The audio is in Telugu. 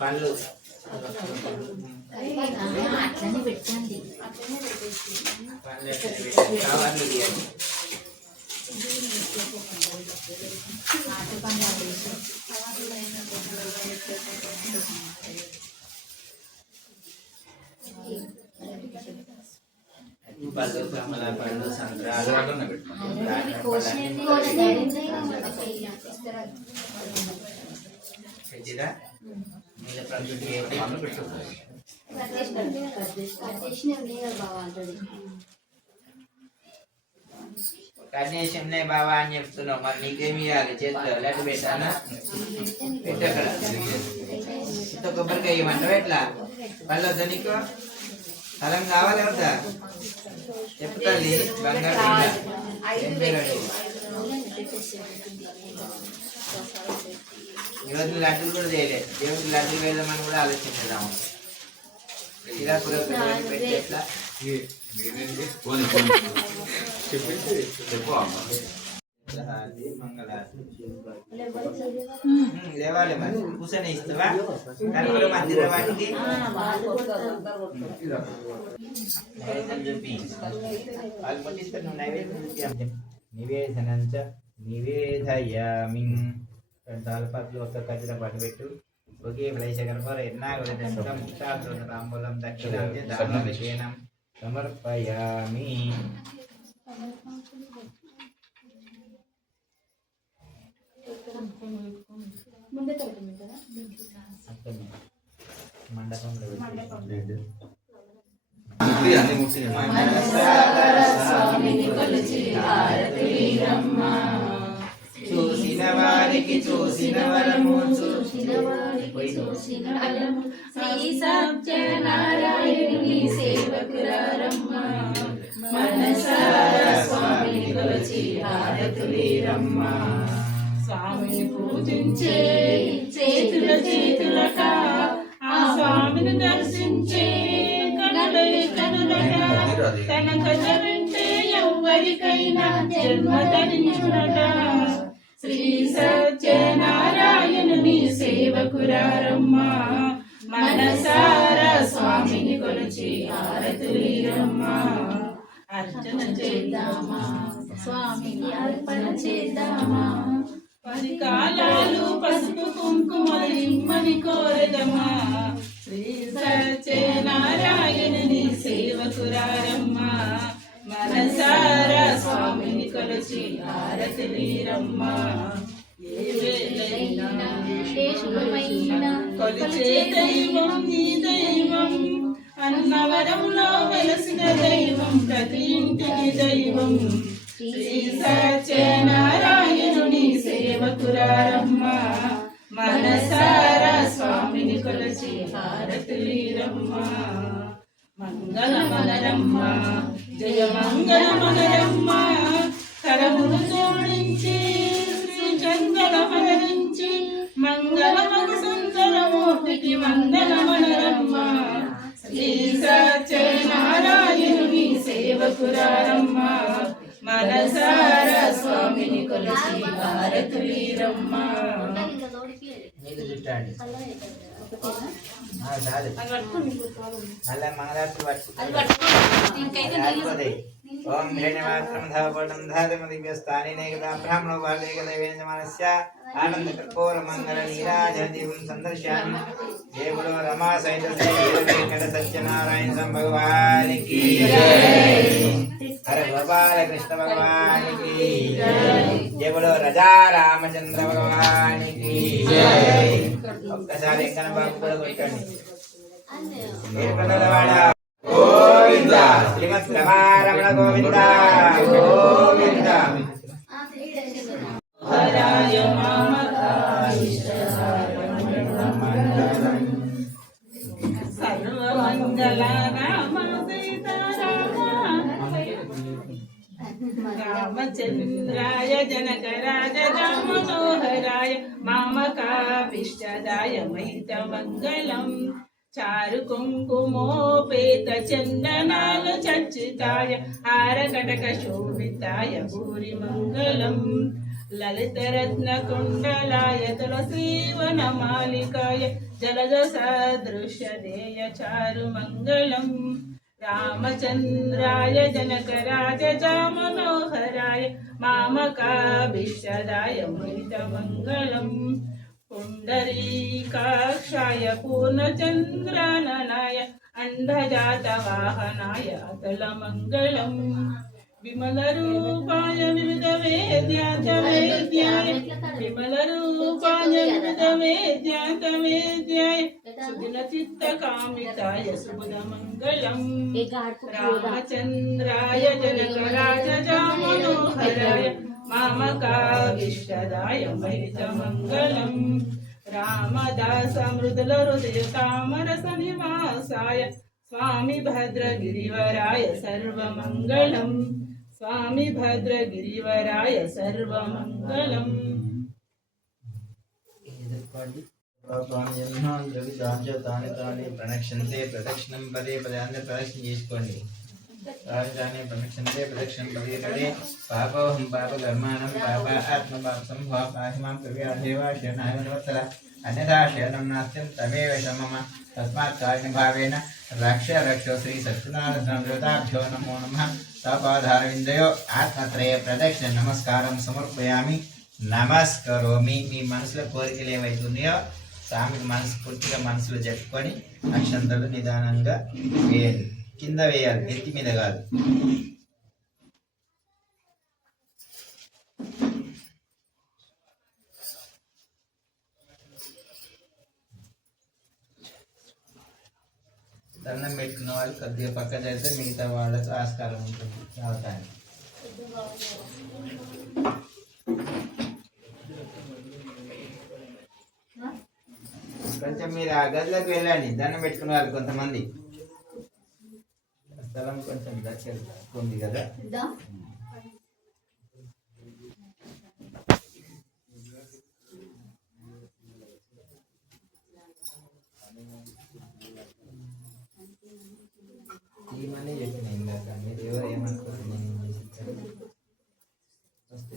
పండ్లు అట్లనే పెట్టండి. పళ్ళు కమల పళ్ళు సంత్రాలు పెట్టిరా నీళ్ళ ప్రకృతి కన్నేశంనే బాబా అని చెప్తున్నావు. మరి నీకేమి ఇవ్వాలి? చేతిలో లడ్డు పెట్టానా? పెట్టక్కడ ఇంత కొబ్బరికాయ ఇవ్వమంటావు. ఎట్లా పళ్ళు వద్దా నీకు? స్థలం కావాలి వద్దా? చెప్తాది బంగారు ఏం పేరు? ఈరోజు లడ్డూలు కూడా చేయలేదు. దేవుడికి లడ్డూలు వేద్దామని కూడా ఆలోచించుదాము. పెట్టి ఎట్లా లేవాలి. మరి కూర్చొని ఇస్తావా? కనుక మందిర వాటికి వాళ్ళు పట్టిస్తారు. నువ్వు నైవేద్యం నివేదనంచ నివేదయామి. దాల్పట్లు ఒక కజ్జిర పట్టు పెట్టు. ఒకే విళయశకర ఎన్నాగం తాంబూలం దక్షిణం సమర్పయామి. మండపంలో చూసిన వారికి చూసిన వరము చూసిన వారికి చూసిన వరము శ్రీ సత్యనారాయణుని సేవకురారమ్మ. మనసారా స్వామిని కొలిచి హారతులీరమ్మ. స్వామిని పూజించే చేతుల చేతులక ఆ స్వామిని దర్శించే కనులే కనులక తన కథ వింటే ఎవ్వరికైనా జన్మ ధరించునట. శ్రీ సత్యనారాయణుని సేవకురారమ్మ. మనసారా స్వామిని కొలిచి హారతులీరమ్మ. అర్చన చేద్దామా స్వామిని అర్పణ చేద్దామా. 10 కాలాలు పసుపు కుంకుమలు ఇమ్మని కోరదమా. శ్రీ సత్యనారాయణుని సేవకురారమ్మ. మనసారా స్వామిని కొలిచి హారతులీరమ్మ. ఏ వేళైనా కొలిచే దైవం నీ దైవం. అన్నవరంలో వెలసిన దైవం ప్రతి ఇంటికి దైవం. శ్రీ సత్యనారాయణుని సేవకురారమ్మ. మనసారా స్వామిని కొలిచి హారతులీరమ్మ. మంగళమనరమ్మ జయ మంగళమనరమ్మ. కరములు జోడించి శ్రీ చంద్రమరించి మంగళమగ సుందరమూర్తికి మంగళమనరమ్మ. శ్రీ సత్యనారాయణుని సేవకురారమ్మ. మనసారా స్వామిని కొలిచి హారతులీరమ్మ. మళ్ళా మంగళారతి పట్టుకోదే. ఓం హిరణ్యమాత్రం ధాపటం ధాతమదివ్యస్థానే బ్రాహ్మణో బాలేకదేవేంద్రమానస్య ఆనంద కర్పూర మంగళ నీరాజదీపం సందర్శయామి. దేవుడు రమా సహిత శ్రీ వెంకట సత్యనారాయణ భగవాన్ కి హర గోపాల కృష్ణ భగవాన్ కి దేవుడు రజా రామచంద్ర భగవాన్ కి. ఒక్కసారి ఎంకన బాబు కూడా కొట్టండి. గోవింద శ్రీమద్ రమారమణ గోవింద గోవింద. హరాయ సర్వమంగళ రామ సీతారామ. రామచంద్రాయ జనకరాజ మనోహరాయ మామకాభిష్టదాయ మహితమంగళం చారు కుంకుమోపేత చందనాలు చర్చితాయ హారకటక శోభితాయ భూరి మంగళం లలితరత్న కుండలాయ తులసీవన మాలికాయ జలజ సదృశ్య దేయ చారు మంగళం రామచంద్రాయ జనకరాజ మనోహరాయ మామకాభిష్టదాయ మహితమంగళం పుండరీకాక్షాయ పూర్ణచంద్రాననాయ అండజాతవాహనాయ అతలమంగళం విమలరూపాయ వివిధ వేద్యాయ విమలరూపాయ వివిధ వేద్యాయ సుదిన చిత్త కామితాయ సుబుధమంగళం రామచంద్రాయ జనకరాజ మనోహరాయ మామకాభిష్టదాయ మహితమంగళం రామదాస మృదుల హృదయ తామరస నివాసాయ స్వామి భద్రగిరివరాయ సర్వమంగళం స్వామి భద్రగిరివరాయ సర్వమంగళం తాని ప్రణక్షంతే ప్రదక్షిణం పదే పదే అందరు ప్రదక్షిణ చేసుకోండి రాజధాని ప్రదక్షిణతే ప్రదక్షిణం పదే పదే పాపోహం పాపకర్మాణం పాప ఆత్మ పాప సంభవ పాహిమాం కవ్యాధేవ శరణాయ వత్సల అన్యథా శరణం నాస్త్యం తమేవ శమమ తస్మాత్ కారణభావేన రక్ష రక్షో శ్రీ సత్యనారాయణ సంవృతాభ్యో నమో నమః తపాధారవిందయో ఆత్మత్రయ ప్రదక్షిణ నమస్కారం సమర్పయామి నమస్కరోమి. మీ మనసులో కోరికలు ఏవైతున్నాయో స్వామికి మనస్ఫూర్తిగా మనసులో చెప్పుకొని అక్షంతలు నిదానంగా వేయాలి, కింద వేయాలి, ఎత్తి మీద కాదు. దండం పెట్టుకున్న వాళ్ళు కొద్దిగా పక్క చేస్తే మిగతా వాళ్ళకి ఆస్కారం ఉంటుంది రావటానికి. కొంచెం మీరు ఆ గదిలోకి వెళ్ళండి, దండం పెట్టుకున్న వాళ్ళు కొంతమంది. స్థలం కొంచెం దగ్గర ఉంది కదా. ఏమని చెప్పిన ఇందాక మీరు ఎవరు ఏమనుకుంటున్నాను వస్తే